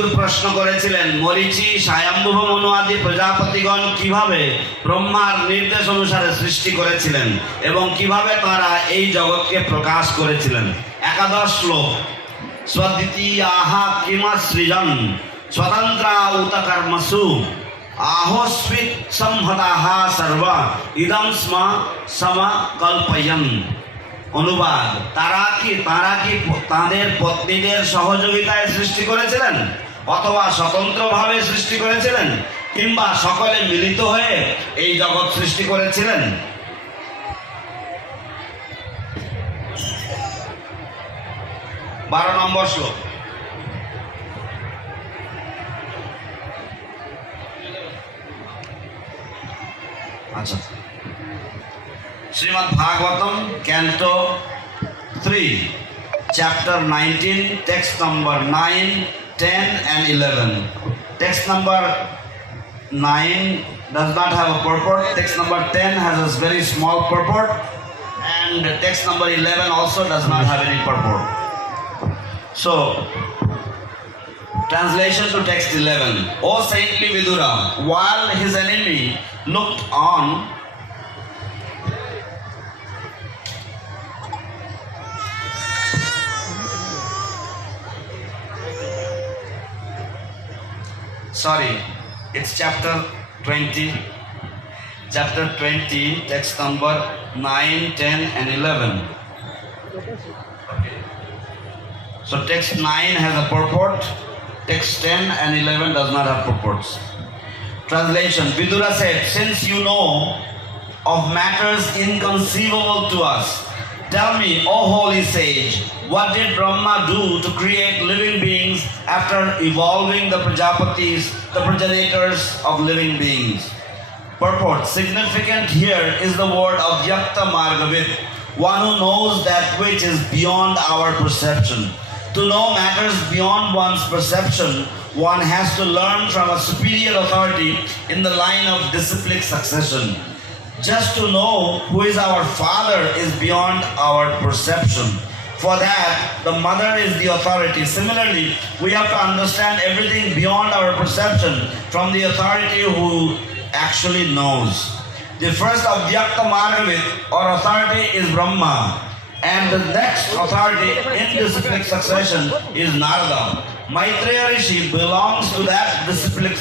বিদুর প্রশ্ন করেছিলেন, মরীচি, স্বয়ম্ভুব মনু আদি প্রজাপতিগণ কিভাবে ব্রহ্মার নির্দেশ অনুসারে সৃষ্টি করেছিলেন এবং কিভাবে তারা এই জগৎকে প্রকাশ করেছিলেন। একাদশ শ্লোক। স্বদ্বিতীয়াহা কিমসৃজন স্বতন্ত্রা উত কর্মসু আহস্বিত সম্হতাহ সর্ব ইদম স্ম সমকল্পয়ন। অনুবাদ, তারা কি তাদের পত্নীদের সহযোগিতায় সৃষ্টি করেছিলেন, অথবা স্বতন্ত্রভাবে সৃষ্টি করেছিলেন, কিংবা সকলে মিলিত হয়ে এই জগৎ সৃষ্টি করেছিলেন? 12 নম্বর শ্লোক। আচ্ছা, Shrimad Bhagavatam, Canto 3, Chapter 19, text number 9, 10 and 11. Text number 9 does not have a purport. Text number 10 has a very small purport, and text number 11 also does not have any purport. So, translation to text 11. O saintly Vidura, while his enemy looked on, sorry, it's chapter 20, text number 9, 10 and 11. Okay. So text 9 has a purport, text 10 and 11 does not have purports. Translation. Vidura said, since you know of matters inconceivable to us, tell me, O holy sage, what did Brahma do to create living beings after evolving the Prajapatis, the progenitors of living beings? Purport. Significant here is the word of Vyakta Margavit, one who knows that which is beyond our perception. To know matters beyond one's perception, one has to learn from a superior authority in the line of disciplic succession. Just to know who is our father is beyond our perception. For that, the mother is the authority. Similarly, we have to understand everything beyond our perception from the authority who actually knows. The first Avyakta Margavit or authority is Brahma, and the next authority in disciplic succession is Narada. Maitreya Rishi belongs to that disciplic